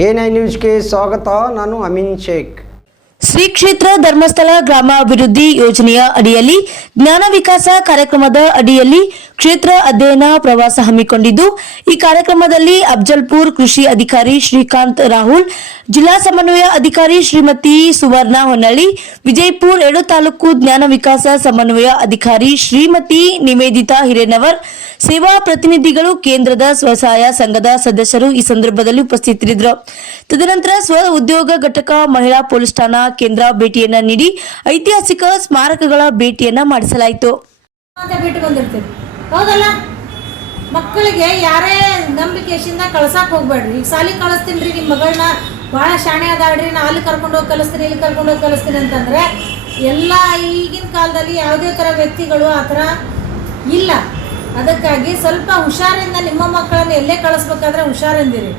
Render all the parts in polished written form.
A9 ನ್ಯೂಸ್ಗೆ ಸ್ವಾಗತ. ನಾನು ಅಮೀನ್ ಶೇಖ್. ಶ್ರೀ ಕ್ಷೇತ್ರ ಧರ್ಮಸ್ಥಳ ಗ್ರಾಮಾಭಿವೃದ್ಧಿ ಯೋಜನೆಯ ಅಡಿಯಲ್ಲಿ ಜ್ಞಾನ ವಿಕಾಸ ಕಾರ್ಯಕ್ರಮದ ಅಡಿಯಲ್ಲಿ ಕ್ಷೇತ್ರ ಅಧ್ಯಯನ ಪ್ರವಾಸ ಹಮ್ಮಿಕೊಂಡಿದ್ದು, ಈ ಕಾರ್ಯಕ್ರಮದಲ್ಲಿ ಅಫಜಲ್ಪುರ್ ಕೃಷಿ ಅಧಿಕಾರಿ ಶ್ರೀಕಾಂತ್ ರಾಹುಲ್, ಜಿಲ್ಲಾ ಸಮನ್ವಯ ಅಧಿಕಾರಿ ಶ್ರೀಮತಿ ಸುವರ್ಣ ಹೊನ್ನಳ್ಳಿ, ವಿಜಯಪುರ 2 ತಾಲೂಕು ಜ್ಞಾನ ವಿಕಾಸ ಸಮನ್ವಯ ಅಧಿಕಾರಿ ಶ್ರೀಮತಿ ನಿವೇದಿತಾ ಹಿರೇನವರ್, ಸೇವಾ ಪ್ರತಿನಿಧಿಗಳು, ಕೇಂದ್ರದ ಸ್ವಸಹಾಯ ಸಂಘದ ಸದಸ್ಯರು ಈ ಸಂದರ್ಭದಲ್ಲಿ ಉಪಸ್ಥಿತರಿದ್ದರು. ತದನಂತರ ಸ್ವ ಉದ್ಯೋಗ ಘಟಕ ಮಹಿಳಾ ಪೊಲೀಸ್ ಠಾಣಾ ಕೇಂದ್ರ ಭೇಟಿಯನ್ನ ನೀಡಿ ಐತಿಹಾಸಿಕ ಸ್ಮಾರಕಗಳ ಭೇಟಿಯನ್ನ ಮಾಡಿಸಲಾಯಿತು. ಹೌದಲ್ಲ, ಮಕ್ಕಳಿಗೆ ಯಾರೇ ನಂಬಿಕೆಯಿಂದ ಕಳ್ಸಕ್ ಹೋಗ್ಬೇಡ್ರಿ. ಈಗ ಸಾಲಿ ಕಳಿಸ್ತೀನಿ ನಿಮ್ಮ ಮಗಳನ್ನ, ಭಾಳ ಶಾಣೆ ಅದಾಡ್ರಿ, ನಾ ಅಲ್ಲಿ ಕರ್ಕೊಂಡು ಹೋಗಿ ಕಲಿಸ್ತೀನಿ, ಇಲ್ಲಿ ಕರ್ಕೊಂಡು ಹೋಗಿ ಕಲಿಸ್ತೀನಿ ಅಂತಂದ್ರೆ ಎಲ್ಲ ಈಗಿನ ಕಾಲದಲ್ಲಿ ಯಾವುದೇ ಥರ ವ್ಯಕ್ತಿಗಳು ಆ ಥರ ಇಲ್ಲ. ಅದಕ್ಕಾಗಿ ಸ್ವಲ್ಪ ಹುಷಾರಿಂದ ನಿಮ್ಮ ಮಕ್ಕಳನ್ನು ಎಲ್ಲೇ ಕಳಿಸ್ಬೇಕಾದ್ರೆ ಹುಷಾರಿಂದಿರಿ.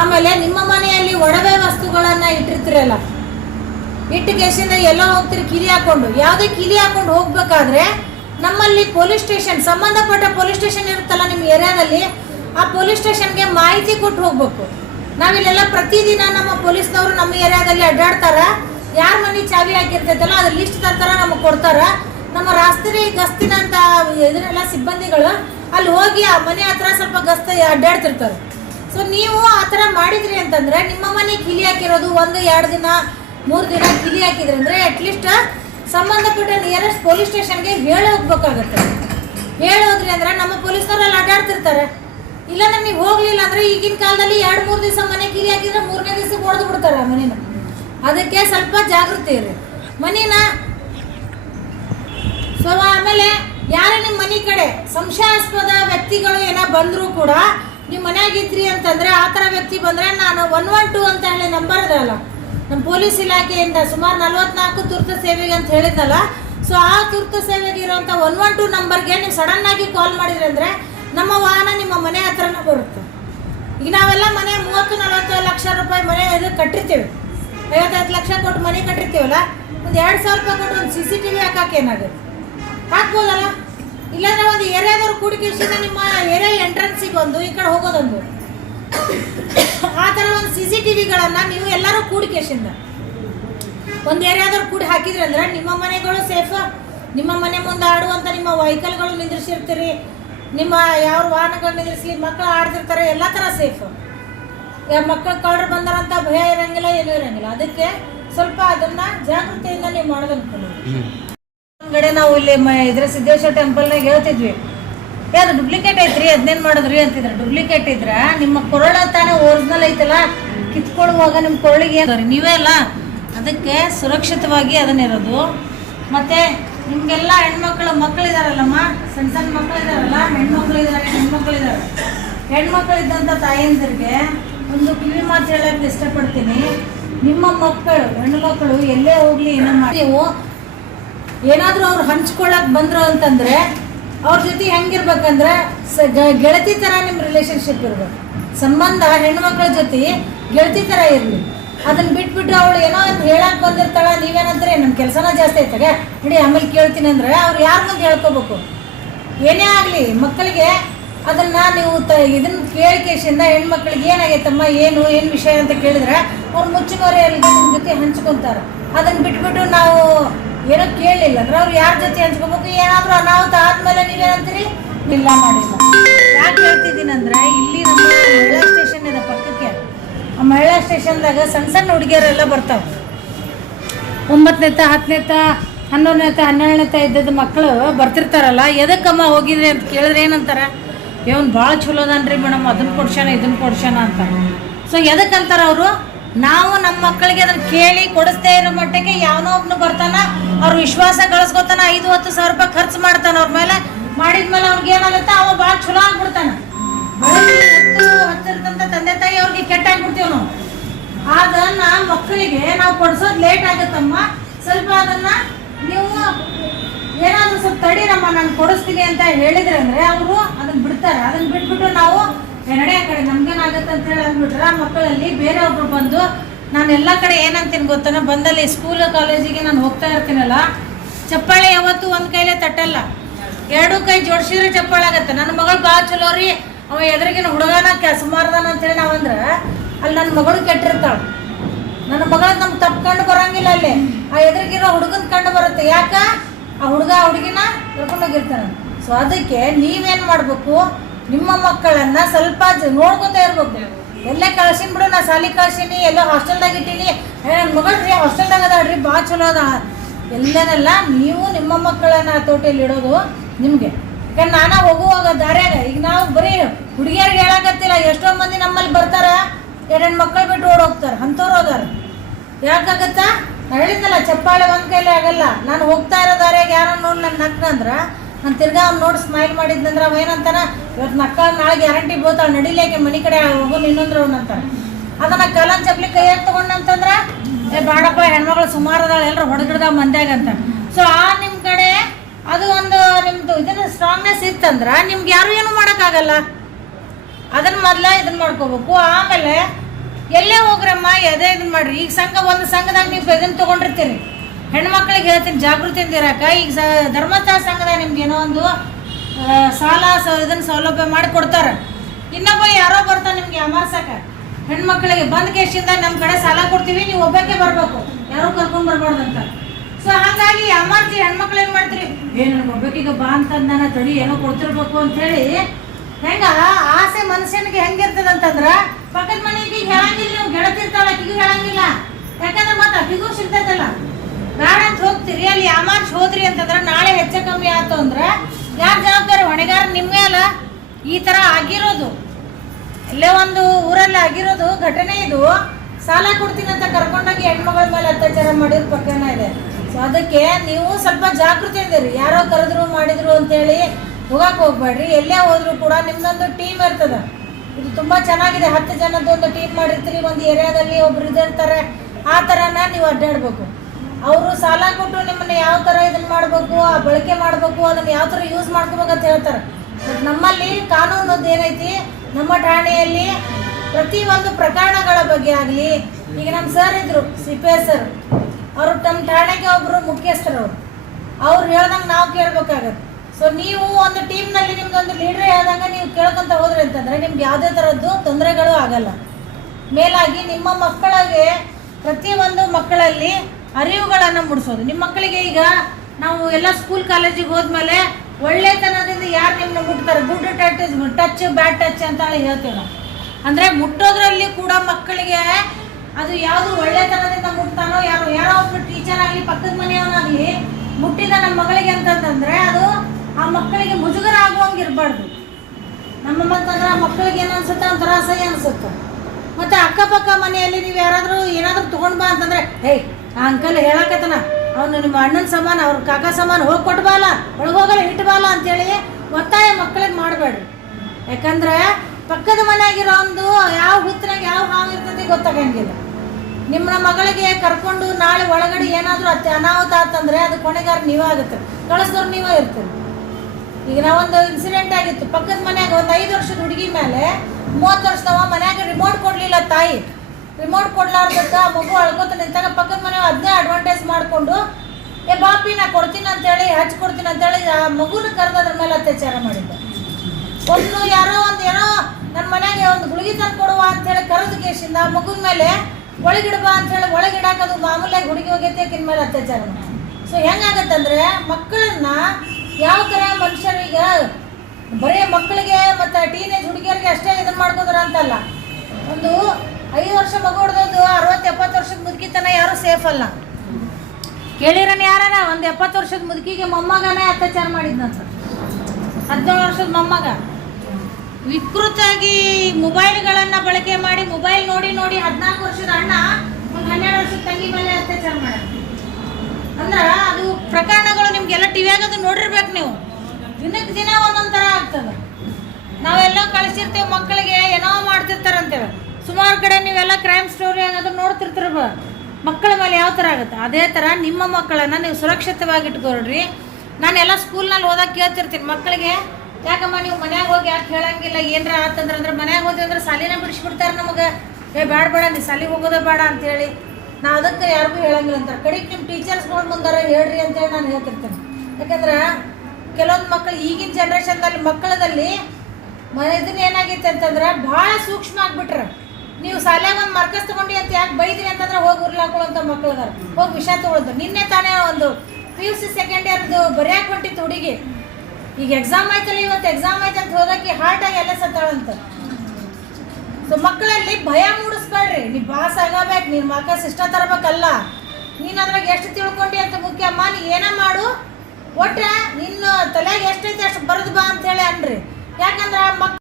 ಆಮೇಲೆ ನಿಮ್ಮ ಮನೆಯಲ್ಲಿ ಒಡವೆ ವಸ್ತುಗಳನ್ನು ಇಟ್ಟಿರ್ತೀರಲ್ಲ, ಇಟ್ಟು ಕೇಸಿಂದ ಎಲ್ಲೋ ಹೋಗ್ತೀರಿ ಕಿಲಿ ಹಾಕೊಂಡು, ಯಾವುದೇ ಕಿಲಿ ಹಾಕೊಂಡು ಹೋಗ್ಬೇಕಾದ್ರೆ ನಮ್ಮಲ್ಲಿ ಪೊಲೀಸ್ ಸ್ಟೇಷನ್, ಸಂಬಂಧಪಟ್ಟ ಪೊಲೀಸ್ ಸ್ಟೇಷನ್ ಇರುತ್ತಲ್ಲ ನಿಮ್ಮ ಏರಿಯಾದಲ್ಲಿ, ಆ ಪೊಲೀಸ್ ಸ್ಟೇಷನ್ಗೆ ಮಾಹಿತಿ ಕೊಟ್ಟು ಹೋಗ್ಬೇಕು. ನಾವಿಲ್ಲೆಲ್ಲ ಪ್ರತಿದಿನ ನಮ್ಮ ಪೊಲೀಸ್ನವರು ನಮ್ಮ ಏರಿಯಾದಲ್ಲಿ ಅಡ್ಡಾಡ್ತಾರ, ಯಾರ ಮನೆ ಚಾವಿ ಹಾಕಿರ್ತೈತಲ್ಲ ಅದ್ರ ಲಿಸ್ಟ್ ತರ್ತಾರ, ನಮಗೆ ಕೊಡ್ತಾರ. ನಮ್ಮ ರಾಷ್ಟ್ರೀಯ ಗಸ್ತಿನ ಅಂತ ಇದನ್ನೆಲ್ಲ ಸಿಬ್ಬಂದಿಗಳು ಅಲ್ಲಿ ಹೋಗಿ ಆ ಮನೆ ಹತ್ರ ಸ್ವಲ್ಪ ಗಸ್ತ ಅಡ್ಡಾಡ್ತಿರ್ತಾರೆ. ಸೊ ನೀವು ಆ ಥರ ಮಾಡಿದ್ರಿ ಅಂತಂದರೆ ನಿಮ್ಮ ಮನೆ ಕಿಲಿ ಹಾಕಿರೋದು 1-2 ದಿನ 3 ದಿನ ಕಿಲಿ ಹಾಕಿದ್ರಿ ಅಂದರೆ ಅಟ್ಲೀಸ್ಟ್ ಸಂಬಂಧಪಟ್ಟ ನಿಯರೆಸ್ಟ್ ಪೊಲೀಸ್ ಸ್ಟೇಷನ್ಗೆ ಹೇಳಿ ಹೋಗ್ಬೇಕಾಗತ್ತೆ. ಹೇಳೋದ್ರಿ ಅಂದ್ರೆ ನಮ್ಮ ಪೊಲೀಸ್ನವರಲ್ಲಿ ಅಡ್ಡಾಡ್ತಿರ್ತಾರೆ. ಇಲ್ಲಾಂದ್ರೆ ನೀವು ಹೋಗ್ಲಿಲ್ಲ ಅಂದರೆ ಈಗಿನ ಕಾಲದಲ್ಲಿ 2-3 ದಿವಸ ಮನೆ ಕಿಲಿ ಹಾಕಿದ್ರೆ 3ನೇ ದಿವಸಕ್ಕೆ ಹೊಡೆದು ಬಿಡ್ತಾರೆ ಆ ಮನೇನ. ಅದಕ್ಕೆ ಸ್ವಲ್ಪ ಜಾಗೃತಿ ಇರಿ ಮನೇನ. ಸೊ ಆಮೇಲೆ ಯಾರೇ ನಿಮ್ಮ ಮನೆ ಕಡೆ ಸಂಶಯಾಸ್ಪದ ವ್ಯಕ್ತಿಗಳು ಏನೋ ಬಂದರೂ ಕೂಡ ನೀವು ಮನೆಯಾಗಿದ್ರಿ ಅಂತಂದರೆ, ಆ ಥರ ವ್ಯಕ್ತಿ ಬಂದರೆ ನಾನು 112 ಅಂತ ಹೇಳಿ ನಂಬರ್ ಇದಲ್ಲ ನಮ್ಮ ಪೊಲೀಸ್ ಇಲಾಖೆಯಿಂದ ಸುಮಾರು 44 ತುರ್ತು ಸೇವೆಗೆ ಅಂತ ಹೇಳಿದ್ನಲ್ಲ. ಸೊ ಆ ತುರ್ತು ಸೇವೆಗೆ ಇರುವಂಥ 112 ನಂಬರ್ಗೆ ನೀವು ಸಡನ್ನಾಗಿ ಕಾಲ್ ಮಾಡಿದ್ರಿ ಅಂದರೆ ನಮ್ಮ ವಾಹನ ನಿಮ್ಮ ಮನೆ ಹತ್ರನೇ ಬರುತ್ತೆ. ಈಗ ನಾವೆಲ್ಲ ಮನೆ 30-40 ಲಕ್ಷ ರೂಪಾಯಿ ಮನೆ ಇದು ಕಟ್ಟಿರ್ತೀವಿ, 55 ಲಕ್ಷ ಕೊಟ್ಟು ಮನೆ ಕಟ್ಟಿರ್ತೀವಲ್ಲ, ಒಂದು 2,000 ರೂಪಾಯಿ ಕೊಟ್ಟು ಒಂದು CCTV ಹಾಕಕ್ಕೆ ಏನಾಗುತ್ತೆ, ಹಾಕ್ಬೋದಲ್ಲ. ಇಲ್ಲಾಂದ್ರೆ ಒಂದು ಏರಿಯಾದವ್ರು ಕೂಡಿಕೆಸಿಂದ ನಿಮ್ಮ ಏರಿಯಾ ಎಂಟ್ರೆನ್ಸಿಗೆ ಒಂದು ಈ ಕಡೆ ಹೋಗೋದೊಂದು, ಆ ಥರ ಒಂದು CCTVಗಳನ್ನು ನೀವು ಎಲ್ಲರೂ ಕೂಡಿಕೆಸಿಂದ ಒಂದು ಏರಿಯಾದವ್ರು ಕೂಡಿ ಹಾಕಿದ್ರಿ ಅಂದ್ರೆ ನಿಮ್ಮ ಮನೆಗಳು ಸೇಫ್. ನಿಮ್ಮ ಮನೆ ಮುಂದೆ ಆಡುವಂಥ ನಿಮ್ಮ ವೆಹಿಕಲ್ಗಳು ನಿಂದ್ರಿಸಿರ್ತೀರಿ, ನಿಮ್ಮ ಯಾವ ವಾಹನಗಳು ನಿಂದ್ರಿಸಿ, ಮಕ್ಕಳು ಆಡ್ತಿರ್ತಾರೆ, ಎಲ್ಲ ಥರ ಸೇಫ್. ಮಕ್ಕಳು ಕಳ್ಳರು ಬಂದಾರಂತ ಭಯ ಇರಂಗಿಲ್ಲ, ಏನೂ ಇರಂಗಿಲ್ಲ. ಅದಕ್ಕೆ ಸ್ವಲ್ಪ ಅದನ್ನ ಜಾಗೃತಿಯಿಂದ ನೀವು ಮಾಡೋದು ಅನ್ಕೊಂಡು ಕಡೆ ನಾವು ಇಲ್ಲಿ ಇದ್ರ ಸಿದ್ದೇಶ್ವರ ಟೆಂಪಲ್ನಾಗ ಹೇಳ್ತಿದ್ವಿ, ಅದು ಡುಪ್ಲಿಕೇಟ್ ಐತ್ರಿ, ಅದನ್ನೇನು ಮಾಡಿದ್ರಿ ಅಂತಿದ್ರೆ, ಡುಪ್ಲಿಕೇಟ್ ಇದ್ರೆ ನಿಮ್ಮ ಕೊರಳ ತಾನೇ ಒರಿಜಿನಲ್ ಐತಲ್ಲ, ಕಿತ್ಕೊಳ್ಳುವಾಗ ನಿಮ್ಮ ಕೊರಳಿಗೆ ಏನು ನೀವೇ ಅಲ್ಲ. ಅದಕ್ಕೆ ಸುರಕ್ಷಿತವಾಗಿ ಅದನ್ನಿರೋದು. ಮತ್ತು ನಿಮಗೆಲ್ಲ ಮಕ್ಕಳಿದಾರಲ್ಲಮ್ಮ, ಸಣ್ಣ ಮಕ್ಕಳು ಇದ್ದಾರಲ್ಲ, ಹೆಣ್ಮಕ್ಳಿದ್ದಾರೆ. ಹೆಣ್ಮಕ್ಳಿದ್ದಂಥ ತಾಯಂದಿರಿಗೆ ಒಂದು ಕಿವಿ ಮಾತು ಹೇಳೋಕ್ಕೆ ಇಷ್ಟಪಡ್ತೀನಿ. ನಿಮ್ಮ ಮಕ್ಕಳು, ಹೆಣ್ಣು ಮಕ್ಕಳು ಎಲ್ಲೇ ಹೋಗಲಿ ಏನೋ ಮಾಡಿ, ನೀವು ಏನಾದರೂ ಅವ್ರು ಹಂಚ್ಕೊಳ್ಳೋಕೆ ಬಂದರು ಅಂತಂದರೆ ಅವ್ರ ಜೊತೆ ಹೆಂಗಿರ್ಬೇಕಂದ್ರೆ ಗೆಳತಿ ಥರ ನಿಮ್ಮ ರಿಲೇಷನ್ಶಿಪ್ ಇರ್ಬೇಕು. ಸಂಬಂಧ ಹೆಣ್ಮಕ್ಳ ಜೊತೆ ಗೆಳತಿ ಥರ ಇರಲಿ. ಅದನ್ನು ಬಿಟ್ಬಿಟ್ಟು ಅವಳು ಏನೋ ಅಂತ ಹೇಳಕ್ಕೆ ಬಂದಿರ್ತಾಳೆ, ನೀವೇನಂದ್ರೆ ನಮ್ಮ ಕೆಲಸನ ಜಾಸ್ತಿ ಐತಾಗೆ ನೋಡಿ ಆಮೇಲೆ ಕೇಳ್ತೀನಿ ಅಂದರೆ ಅವ್ರು ಯಾರ ಮುಂದೆ ಹೇಳ್ಕೋಬೇಕು. ಏನೇ ಆಗಲಿ ಮಕ್ಕಳಿಗೆ ಅದನ್ನು ನೀವು ಇದನ್ನು ಕೇಳಿಕೆಯಿಂದ ಹೆಣ್ಮಕ್ಳಿಗೆ ಏನಾಗೈತಮ್ಮ, ಏನು ವಿಷಯ ಅಂತ ಕೇಳಿದ್ರೆ ಅವ್ರು ಮುಚ್ಚುಮರೆ ನಿಮ್ಮ ಜೊತೆ ಹಂಚ್ಕೊತಾರೆ. ಅದನ್ನು ಬಿಟ್ಬಿಟ್ಟು ನಾವು ಏನೋ ಕೇಳಲಿಲ್ಲ ಅಂದ್ರೆ ಅವ್ರು ಯಾರ ಜೊತೆ ಹಂಚ್ಕೋಬೇಕು. ಏನಾದರೂ ಅನಾಹುತ ಆದಮೇಲೆ ನೀವೇನಂತೀರಿ, ಇಲ್ಲ ಮಾಡಿಲ್ಲ. ಯಾಕೆ ಹೇಳ್ತಿದ್ದೀನಿ ಅಂದರೆ ಇಲ್ಲಿ ನಮ್ಮ ಮಹಿಳಾ ಸ್ಟೇಷನ್ ಇದೆ ಪಕ್ಕಕ್ಕೆ. ಆ ಮಹಿಳಾ ಸ್ಟೇಷನ್ದಾಗ ಸಣ್ಣ ಹುಡುಗಿಯರೆಲ್ಲ ಬರ್ತಾವೆ. 9ನೇ 10ನೇ 11ನೇ 12ನೇ ಇದ್ದದ್ದು ಮಕ್ಕಳು ಬರ್ತಿರ್ತಾರಲ್ಲ, ಎದಕ್ಕಮ್ಮ ಹೋಗಿದ್ರಿ ಅಂತ ಕೇಳಿದ್ರೆ ಏನಂತಾರೆ, ಇವನು ಭಾಳ ಚಲೋ ಅದಾನ್ರಿ ಮೇಡಮ್, ಅದನ್ನು ಕೊಡ್ಸೋಣ ಇದನ್ನು ಕೊಡ್ಸೋಣ ಅಂತಾರೆ. ಸೊ ಎದಕ್ಕಂತಾರೆ ಅವರು, ನಾವು ನಮ್ಮ ಮಕ್ಕಳಿಗೆ ಅದನ್ನು ಕೇಳಿ ಕೊಡಿಸ್ದೇ ಇರೋ ಮಟ್ಟಕ್ಕೆ ಯಾವನೋ ಒಬ್ಬನು ಬರ್ತಾನ, ಅವ್ರ ವಿಶ್ವಾಸ ಗಳಿಸ್ಕೊತಾನ, 5-10 ಸಾವಿರ ರೂಪಾಯಿ ಖರ್ಚು ಮಾಡ್ತಾನೆ ಅವ್ರ ಮೇಲೆ. ಮಾಡಿದ್ಮೇಲೆ ಅವ್ರಿಗೆ ಏನಾಗುತ್ತೆ, ಅವ ಭಾಳ ಚಲೋ ಆಗ್ಬಿಡ್ತಾನೆ. ಹತ್ತಿರತಂತ ತಂದೆ ತಾಯಿ ಅವ್ರಿಗೆ ಕೆಟ್ಟಾಗ್ಬಿಡ್ತೀವಿ ನಾವು. ಅದನ್ನ ಮಕ್ಕಳಿಗೆ ನಾವು ಕೊಡ್ಸೋದು ಲೇಟ್ ಆಗುತ್ತಮ್ಮ. ಸ್ವಲ್ಪ ಅದನ್ನ ನೀವು ಏನಾದರೂ ಸ್ವಲ್ಪ ತಡೀರಮ್ಮ, ನಾನು ಕೊಡಿಸ್ತೀನಿ ಅಂತ ಹೇಳಿದ್ರೆ ಅಂದರೆ ಅವರು ಅದನ್ನ ಬಿಡ್ತಾರೆ. ಅದನ್ನ ಬಿಟ್ಬಿಟ್ಟು ನಾವು ಎರಡೇ ಕಡೆ ನಮ್ಗೇನಾಗುತ್ತೆ ಅಂತ ಹೇಳಿ ಅಂದ್ಬಿಟ್ರೆ ಆ ಮಕ್ಕಳಲ್ಲಿ ಬೇರೆ ಒಬ್ರು ಬಂದು, ನಾನು ಎಲ್ಲ ಕಡೆ ಏನಂತೀನಿ ಗೊತ್ತಾನ, ಬಂದಲ್ಲಿ ಸ್ಕೂಲು ಕಾಲೇಜಿಗೆ ನಾನು ಹೋಗ್ತಾ ಇರ್ತೀನಲ್ಲ, ಚಪ್ಪಾಳೆ ಯಾವತ್ತು ಒಂದು ಕೈಲೇ ತಟ್ಟಲ್ಲ, 2 ಕೈ ಜೋಡಿಸಿದ್ರೆ ಚಪ್ಪಾಳೆ ಆಗತ್ತೆ. ನನ್ನ ಮಗಳು ಭಾಳ ಚಲೋ ರೀ, ಅವ ಎದುರಿಗಿನ ಹುಡುಗನ ಸುಮಾರ್ದಾನ ಅಂತೇಳಿ ನಾವಂದ್ರೆ ಅಲ್ಲಿ ನನ್ನ ಮಗಳು ಕೆಟ್ಟಿರ್ತಾಳೆ, ನನ್ನ ಮಗಳ ನಮ್ಗೆ ತಪ್ಪು ಕಂಡು ಬರೋಂಗಿಲ್ಲ. ಅಲ್ಲಿ ಆ ಎದುರಿಗಿರೋ ಹುಡುಗನ ಕಂಡು ಬರುತ್ತೆ. ಯಾಕ ಆ ಹುಡುಗಿನ ಕರ್ಕೊಂಡೋಗಿರ್ತಾನೆ. ಸೊ ಅದಕ್ಕೆ ನೀವೇನು ಮಾಡಬೇಕು, ನಿಮ್ಮ ಮಕ್ಕಳನ್ನು ಸ್ವಲ್ಪ ನೋಡ್ಕೊತಾ ಇರ್ಬೇಕು. ಎಲ್ಲೇ ಕಳ್ಸಿನ್ ಬಿಡು, ನಾ ಸಾಲಿ ಕಳ್ಸೀನಿ, ಎಲ್ಲೋ ಹಾಸ್ಟೆಲ್ದಾಗ ಇಟ್ಟೀನಿ, ನನ್ನ ಮಗಳ್ರಿ ಹಾಸ್ಟೆಲ್ದಾಗ ಅದಾಳ್ರಿ ಭಾಳ ಚಲೋ ಅದ ಎಲ್ಲನೆಲ್ಲ ನೀವು ನಿಮ್ಮ ಮಕ್ಕಳನ್ನು ಹತೋಟಿಯಲ್ಲಿ ಇಡೋದು ನಿಮಗೆ. ಯಾಕಂದ್ರೆ ನಾನು ಹೋಗುವಾಗ ದಾರ್ಯಾಗ ಈಗ ನಾವು ಬರೀ ಹುಡುಗಿಯರಿಗೆ ಹೇಳಕತ್ತಿಲ್ಲ, ಎಷ್ಟೋ ಮಂದಿ ನಮ್ಮಲ್ಲಿ ಬರ್ತಾರೆ, ಎರಡು ಮಕ್ಕಳು ಬಿಟ್ಟು ಓಡೋಗ್ತಾರೆ, ಅಂಥವ್ರು ಹೋದಾರ. ಯಾಕಾಗತ್ತಾ? ನಾನು ಹೇಳಿದ್ನಲ್ಲ, ಚಪ್ಪಾಳೆ ಒಂದು ಕೈಲೇ ಆಗಲ್ಲ. ನಾನು ಹೋಗ್ತಾ ಇರೋ ದಾರ್ಯಾಗ ಯಾರೋ ನೋಡಿ ನನ್ನ ನಕ್ಕನಂದ್ರೆ ನಾನು ತಿರ್ಗಾ ಅವ್ನು ನೋಡಿ ಸ್ಮೈಲ್ ಮಾಡಿದ್ನಂದ್ರೆ ಅವ ಏನಂತಾನೆ, ಇವತ್ತು ನಕ್ಕ ನಾಳೆ ಗ್ಯಾರಂಟಿ ಬೋತಾಳೆ, ನಡಿಲೇಕೆ ಮನೆ ಕಡೆ ಹೋಗೋ ಇನ್ನೊಂದ್ರೆ ಅವನಂತಾನೆ. ಅದನ್ನು ಕಾಲನ್ ಚಪ್ಲಿ ಕೈಯಾಗಿ ತೊಗೊಂಡಂತಂದ್ರೆ ಬೇಡಪ್ಪ, ಹೆಣ್ಮಗಳು ಸುಮಾರು ಅದಾಳೆ, ಎಲ್ಲರೂ ಹೊಡೆಗಿಡ್ದ ಮಂದ್ಯಾಗ ಅಂತ. ಸೊ ಆ ನಿಮ್ಮ ಕಡೆ ಅದು ಒಂದು ನಿಮ್ಮದು ಇದನ್ನು ಸ್ಟ್ರಾಂಗ್ನೆಸ್ ಇತ್ತಂದ್ರೆ ನಿಮ್ಗೆ ಯಾರು ಏನು ಮಾಡೋಕ್ಕಾಗಲ್ಲ. ಅದನ್ನು ಮೊದಲೇ ಇದನ್ನು ಮಾಡ್ಕೋಬೇಕು. ಆಮೇಲೆ ಎಲ್ಲೇ ಹೋಗ್ರಮ್ಮ ಎದೆ ಇದನ್ನು ಮಾಡಿರಿ. ಈಗ ಒಂದು ಸಂಘದಾಗ ನೀವು ಇದನ್ನು ತೊಗೊಂಡಿರ್ತೀರಿ. ಹೆಣ್ಮಕ್ಳಿಗೆ ಹೇಳ್ತೀನಿ ಜಾಗೃತಿಯಿಂದ ಇರೋಕೆ. ಈಗ ಧರ್ಮಸ್ಥಳ ಸಂಘದಾಗ ನಿಮ್ಗೆ ಏನೋ ಒಂದು ಸಾಲ ಇದನ್ನು ಸೌಲಭ್ಯ ಮಾಡಿ ಕೊಡ್ತಾರೆ. ಇನ್ನೊಬ್ಬ ಯಾರೋ ಬರ್ತಾರೆ ನಿಮ್ಗೆ ಅಮಾರ್ಸಕ್ಕೆ, ಹೆಣ್ಮಕ್ಳಿಗೆ ಬಂದ ಕೇಸಿಂದ ನಮ್ಮ ಕಡೆ ಸಾಲ ಕೊಡ್ತೀವಿ, ನೀವು ಒಬ್ಬಕ್ಕೆ ಬರಬೇಕು, ಯಾರೂ ಕರ್ಕೊಂಡು ಬರ್ಬಾರ್ದಂತ. ಸೊ ಹಾಗಾಗಿ ಅಮಾರ್ಜಿ ಹೆಣ್ಮಕ್ಳು ಏನು ಮಾಡ್ತೀರಿ, ನನಗೆ ಒಬ್ಬಾಕಿಗೆ ಬಾ ಅಂತಂದಾನ ತಡಿ ಏನೋ ಕೊಡ್ತಿರ್ಬೇಕು ಅಂಥೇಳಿ. ಹೆಂಗೆ ಆಸೆ ಮನುಷ್ಯನಿಗೆ ಹೆಂಗಿರ್ತದೆ ಅಂತಂದ್ರೆ ಪಕ್ಕದ ಮನೆಗೆ ಹೇಳಂಗಿಲ್ಲ, ನೀವು ಗೆಳತಿರ್ತಾಳೆ ಅಕ್ಕಿಗೂ ಹೇಳಂಗಿಲ್ಲ. ಯಾಕಂದ್ರೆ ಮತ್ತೆ ಅಕ್ಕಿಗೂ ಸಿಗ್ತೈತಲ್ಲ, ಬೇಡ ಅಂತ ಹೋಗ್ತೀರಿ. ಅಲ್ಲಿ ಅಮಾರ್ಜ್ ಹೋದ್ರಿ ಅಂತಂದ್ರೆ ನಾಳೆ ಹೆಚ್ಚು ಕಮ್ಮಿ ಆಯ್ತು ಅಂದ್ರೆ ಯಾರು ಜವಾಬ್ದಾರಿ? ಹೊಣೆಗಾರ ನಿಮ್ಮೇ ಅಲ್ಲ. ಈ ಥರ ಆಗಿರೋದು ಎಲ್ಲೇ ಒಂದು ಊರಲ್ಲಿ ಆಗಿರೋದು ಘಟನೆ ಇದು. ಸಾಲ ಕೊಡ್ತೀನಿ ಅಂತ ಕರ್ಕೊಂಡೋಗಿ ಹೆಣ್ಮಗಳ ಮೇಲೆ ಅತ್ಯಾಚಾರ ಮಾಡಿರೋ ಪ್ರಕರಣ ಇದೆ. ಸೊ ಅದಕ್ಕೆ ನೀವು ಸ್ವಲ್ಪ ಜಾಗೃತಿ ಇದ್ದೀರಿ. ಯಾರೋ ಕರೆದ್ರು ಮಾಡಿದ್ರು ಅಂತೇಳಿ ಹೋಗಕ್ಕೆ ಹೋಗ್ಬೇಡ್ರಿ. ಎಲ್ಲೇ ಹೋದ್ರು ಕೂಡ ನಿಮ್ದೊಂದು ಟೀಮ್ ಇರ್ತದೆ. ಇದು ತುಂಬ ಚೆನ್ನಾಗಿದೆ. 10 ಜನದ್ದು ಒಂದು ಟೀಮ್ ಮಾಡಿರ್ತೀರಿ, ಒಂದು ಏರಿಯಾದಲ್ಲಿ ಒಬ್ರು ಇದಿರ್ತಾರೆ. ಆ ಥರನ ನೀವು ಅಡ್ಡಾಡ್ಬೇಕು. ಅವರು ಸಾಲ ಕೊಟ್ಟು ನಿಮ್ಮನ್ನು ಯಾವ ಥರ ಇದನ್ನು ಮಾಡಬೇಕು, ಆ ಬಳಕೆ ಮಾಡಬೇಕು, ಅದನ್ನು ಯಾವ ಥರ ಯೂಸ್ ಮಾಡ್ಕೋಬೇಕಂತ ಹೇಳ್ತಾರೆ. ಬಟ್ ನಮ್ಮಲ್ಲಿ ಕಾನೂನದ್ದು ಏನೈತಿ, ನಮ್ಮ ಠಾಣೆಯಲ್ಲಿ ಪ್ರತಿಯೊಂದು ಪ್ರಕರಣಗಳ ಬಗ್ಗೆ ಆಗಲಿ, ಈಗ ನಮ್ಮ ಸರ್ ಇದ್ದರು CPS ಸರ್, ಅವರು ನಮ್ಮ ಠಾಣೆಗೆ ಒಬ್ಬರು ಮುಖ್ಯಸ್ಥರು, ಅವ್ರು ಹೇಳ್ದಂಗೆ ನಾವು ಕೇಳಬೇಕಾಗತ್ತೆ. ಸೊ ನೀವು ಒಂದು ಟೀಮ್ನಲ್ಲಿ ನಿಮ್ದೊಂದು ಲೀಡ್ರ್ ಹೇಳ್ದಂಗೆ ನೀವು ಕೇಳ್ಕೊತ ಹೋದ್ರಿ ಅಂತಂದರೆ ನಿಮ್ಗೆ ಯಾವುದೇ ಥರದ್ದು ತೊಂದರೆಗಳು ಆಗಲ್ಲ. ಮೇಲಾಗಿ ನಿಮ್ಮ ಮಕ್ಕಳಿಗೆ ಪ್ರತಿಯೊಂದು ಮಕ್ಕಳಲ್ಲಿ ಅರಿವುಗಳನ್ನು ಮೂಡಿಸೋದು. ನಿಮ್ಮ ಮಕ್ಕಳಿಗೆ ಈಗ ನಾವು ಎಲ್ಲ ಸ್ಕೂಲ್ ಕಾಲೇಜಿಗೆ ಹೋದ್ಮೇಲೆ ಒಳ್ಳೆತನದಿಂದ ಯಾರು ನಿಮ್ಮನ್ನ ಮುಟ್ತಾರೆ, ಗುಡ್ ಟಚ್ ಬ್ಯಾಡ್ ಟಚ್ ಅಂತ ಹೇಳ್ತೀವಿ ನಾವು. ಅಂದರೆ ಮುಟ್ಟೋದ್ರಲ್ಲಿ ಕೂಡ ಮಕ್ಕಳಿಗೆ ಅದು ಯಾವುದು ಒಳ್ಳೆತನದಿಂದ ಮುಟ್ತಾನೋ, ಯಾರೋ ಒಬ್ಬರು ಟೀಚರ್ ಆಗಲಿ ಪಕ್ಕದ ಮನೆಯವನಾಗಲಿ ಮುಟ್ಟಿದ ನಮ್ಮ ಮಗಳಿಗೆ ಅಂತಂದ್ರೆ ಅದು ಆ ಮಕ್ಕಳಿಗೆ ಮುಜುಗರ ಆಗುವಂಗೆ ಇರಬಾರ್ದು. ನಮ್ಮ ಮತ್ತಂದ್ರೆ ಆ ಮಕ್ಕಳಿಗೆ ಏನು ಅನ್ಸುತ್ತೆ, ಒಂಥರ ಅಸಹ್ಯ ಅನಿಸುತ್ತೆ. ಮತ್ತು ಅಕ್ಕಪಕ್ಕ ಮನೆಯಲ್ಲಿ ನೀವು ಯಾರಾದರೂ ಏನಾದರೂ ತೊಗೊಂಡು ಬಾ ಅಂತಂದರೆ, ಹೇಯ್ ಆ ಅಂಕಲ್ ಹೇಳಕತ್ತನ, ಅವನು ನಿಮ್ಮ ಅಣ್ಣನ ಸಮಾನ, ಅವ್ರ ಕಾಕ ಸಮಾನ, ಹೋಗಿ ಕೊಟ್ಟು ಬಾಲ, ಒಳಗೋಗಲ್ಲ ಇಟ್ಟು ಬಾಲ ಅಂತೇಳಿ ಒತ್ತಾಯ ಮಕ್ಕಳಿಗೆ ಮಾಡಬೇಡ್ರಿ. ಯಾಕಂದ್ರೆ ಪಕ್ಕದ ಮನೆಯಾಗಿರೋ ಒಂದು ಯಾವ ಹುತ್ತನಾಗ ಯಾವ ಹಾವು ಇರ್ತದೆ ಗೊತ್ತಾಗಂಗಿಲ್ಲ. ನಿಮ್ಮ ಮಗಳಿಗೆ ಕರ್ಕೊಂಡು ನಾಳೆ ಒಳಗಡೆ ಏನಾದರೂ ಅನಾಹುತ ಆತಂದರೆ ಅದು ಕೊನೆಗಾರ ನೀವೇ ಆಗುತ್ತೆ, ಕಳಿಸಿದವ್ರು ನೀವೇ ಇರ್ತೀರಿ. ಈಗ ನಾವೊಂದು ಇನ್ಸಿಡೆಂಟ್ ಆಗಿತ್ತು, ಪಕ್ಕದ ಮನ್ಯಾಗ ಒಂದು 5 ವರ್ಷದ ಹುಡುಗಿ ಮೇಲೆ 30 ವರ್ಷದವ ಮನ್ಯಾಗ ರಿಮೋಟ್ ಕೊಡಲಿಲ್ಲ ತಾಯಿ. ರಿಮೋಟ್ ಕೊಡ್ಲಾರ್ದಕ್ಕ ಮಗು ಅಳ್ಕೊತ ನಿಂತಾಗ ಪಕ್ಕದ ಮನೆ ಅದನ್ನೇ ಅಡ್ವಾಂಟೇಜ್ ಮಾಡಿಕೊಂಡು ಬಾಪಿ ನಾ ಕೊಡ್ತೀನಿ ಅಂತೇಳಿ ಹಚ್ಕೊಡ್ತೀನಿ ಅಂತೇಳಿ ಆ ಮಗುನ ಕರೆದು ಅದ್ರ ಮೇಲೆ ಅತ್ಯಾಚಾರ ಮಾಡಿದ್ದ. ಒಂದು ಯಾರೋ ಏನೋ ನನ್ನ ಮನೆಗೆ ಒಂದು ಗುಳಿಗೆ ತಂದು ಕೊಡುವ ಅಂತೇಳಿ ಕರೆದು ಕೇಸಿಂದ ಆ ಮಗುನ ಮೇಲೆ ಒಳಗಿಡಬಾ ಅಂತೇಳಿ ಒಳಗಿಡಾಕದು ಮಾಮೂಲಿಯಾಗಿ ಹುಡುಗಿ ಹೋಗೈತಿ ಆಕಿನ ಮೇಲೆ ಅತ್ಯಾಚಾರ ಮಾಡಿ. ಸೊ ಹೆಂಗಾಗತ್ತಂದ್ರೆ ಮಕ್ಕಳನ್ನ ಯಾವ ಥರ ಮನುಷ್ಯರಿಗೆ ಬರೀ ಮಕ್ಕಳಿಗೆ ಮತ್ತು ಟೀನೇಜ್ ಹುಡುಗಿಯರಿಗೆ ಅಷ್ಟೇ ಇದನ್ನು ಮಾಡ್ಕೋದ್ರ ಅಂತಲ್ಲ. ಒಂದು 5 ವರ್ಷ ಮಗು ಹೊಡೆದದ್ದು 60-70 ವರ್ಷದ ಮುದುಕಿತನ ಯಾರೂ ಸೇಫ್ ಅಲ್ಲ. ಕೇಳಿರನ ಯಾರನ ಒಂದು 70 ವರ್ಷದ ಮುದುಕಿಗೆ ಮೊಮ್ಮಗನೇ ಅತ್ಯಾಚಾರ ಮಾಡಿದ್ನಂತ. 17 ವರ್ಷದ ಮೊಮ್ಮಗ ವಿಕೃತಾಗಿ ಮೊಬೈಲ್ಗಳನ್ನು ಬಳಕೆ ಮಾಡಿ ಮೊಬೈಲ್ ನೋಡಿ 14 ವರ್ಷದ ಅಣ್ಣ ಒಂದು 12 ವರ್ಷದ ತಂಗಿ ಮೇಲೆ ಅತ್ಯಾಚಾರ ಮಾಡ. ಅಂದ್ರೆ ಅದು ಪ್ರಕರಣಗಳು ನಿಮ್ಗೆಲ್ಲ ಟಿವಿಯಾಗ ಅದು ನೋಡಿರ್ಬೇಕು ನೀವು. ದಿನಕ್ಕೆ ದಿನ ಒಂದೊಂದು ಥರ ಆಗ್ತದೆ. ನಾವೆಲ್ಲ ಕಳಿಸಿರ್ತೇವೆ ಮಕ್ಕಳಿಗೆ ಏನೋ ಮಾಡ್ತಿರ್ತಾರಂತೇವೆ. ಸುಮಾರು ಕಡೆ ನೀವೆಲ್ಲ ಕ್ರೈಮ್ ಸ್ಟೋರಿ ಅನ್ನೋದು ನೋಡ್ತಿರ್ತೀರ, ಮಕ್ಕಳ ಮೇಲೆ ಯಾವ ಥರ ಆಗುತ್ತೆ. ಅದೇ ಥರ ನಿಮ್ಮ ಮಕ್ಕಳನ್ನು ನೀವು ಸುರಕ್ಷಿತವಾಗಿ ಇಟ್ಕೊಳ್ರಿ. ನಾನೆಲ್ಲ ಸ್ಕೂಲ್ನಲ್ಲಿ ಓದಕ್ಕೆ ಕೇಳ್ತಿರ್ತೀನಿ ಮಕ್ಕಳಿಗೆ, ಯಾಕಮ್ಮ ನೀವು ಮನ್ಯಾಗ ಹೋಗಿ ಯಾಕೆ ಹೇಳಂಗಿಲ್ಲ, ಏನರ ಆತಂದ್ರೆ ಮನ್ಯಾಗ ಹೋದ್ವಿ ಅಂದ್ರೆ ಸಾಲಿನ ಬಿಡಿಸ್ಬಿಡ್ತಾರೆ ನಮಗೆ. ಬೇಡ ನೀ ಸಾಲಿಗೆ ಹೋಗೋದೇ ಬೇಡ ಅಂತೇಳಿ ನಾ ಅದಕ್ಕೆ ಯಾರಿಗೂ ಹೇಳಂಗಿಲ್ಲ ಅಂತಾರೆ. ಕಡೆಗೆ ನಿಮ್ಮ ಟೀಚರ್ಸ್ಗಳು ಮುಂದಾರ ಹೇಳ್ರಿ ಅಂತೇಳಿ ನಾನು ಹೇಳ್ತಿರ್ತೇನೆ. ಯಾಕಂದ್ರೆ ಕೆಲವೊಂದು ಮಕ್ಕಳು ಈಗಿನ ಜನ್ರೇಷನ್ದಲ್ಲಿ ಮಕ್ಕಳದಲ್ಲಿ ಇದನ್ನ ಏನಾಗಿತ್ತು ಅಂತಂದ್ರೆ ಭಾಳ ಸೂಕ್ಷ್ಮ ಆಗಿಬಿಟ್ರೆ. ನೀವು ಶಾಲ್ಯಾಗ ಒಂದು ಮಾರ್ಕಸ್ ತೊಗೊಂಡು ಅಂತ ಯಾಕೆ ಬೈದ್ರಿ ಅಂತಂದ್ರೆ ಹೋಗಿ ಉರ್ಲಾಕೊಳ್ಳೋಂಥ ಮಕ್ಳು ಅದಾರ, ಹೋಗಿ ವಿಷಯ ತೊಗೊಳೋದು. ನಿನ್ನೆ ತಾನೇ ಒಂದು PUC ಸೆಕೆಂಡ್ ಇಯರ್ದು ಬರ್ಯಾಕೆ ಹೊಂಟಿತ್ತು ಹುಡುಗಿ, ಈಗ ಎಕ್ಸಾಮ್ ಆಯ್ತಲ್ಲ, ಇವತ್ತು ಎಕ್ಸಾಮ್ ಆಯ್ತು ಅಂತ ಹೋದಕ್ಕೆ ಹಾರ್ಟಾಗಿ ಎಲ್ಲ ಸತ್ತಾಳಂತ. ಸೊ ಮಕ್ಕಳಲ್ಲಿ ಭಯ ಮೂಡಿಸ್ಬೇಡ್ರಿ, ನೀ ಪಾಸ್ ಆಗಬೇಕು, ನೀನು ಮಾರ್ಕಸ್ ಇಷ್ಟ ತರಬೇಕಲ್ಲ, ನೀನು ಅದ್ರಾಗ ಎಷ್ಟು ತಿಳ್ಕೊಂಡಿ ಅಂತ ಮುಖ್ಯ ಅಮ್ಮ. ನೀ ಏನ ಮಾಡು, ಒಟ್ರೆ ನಿನ್ನ ತಲೆಯಾಗ ಎಷ್ಟೈತೆ ಅಷ್ಟು ಬರೆದು ಬಾ ಅಂತೇಳಿ ಅನ್ರಿ. ಯಾಕಂದ್ರೆ ಮಕ್ಕಳು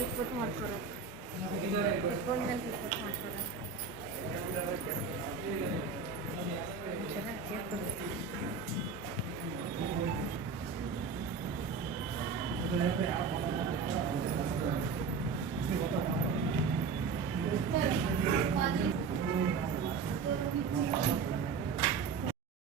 ರಿಪೋರ್ಟ್ ಮಾಡ್ಕೊಡೋದು, ರಿಪೋರ್ಟ್ ಮೇಲೆ ರಿಪೋರ್ಟ್ ಮಾಡ್ಕೊಡೋದು.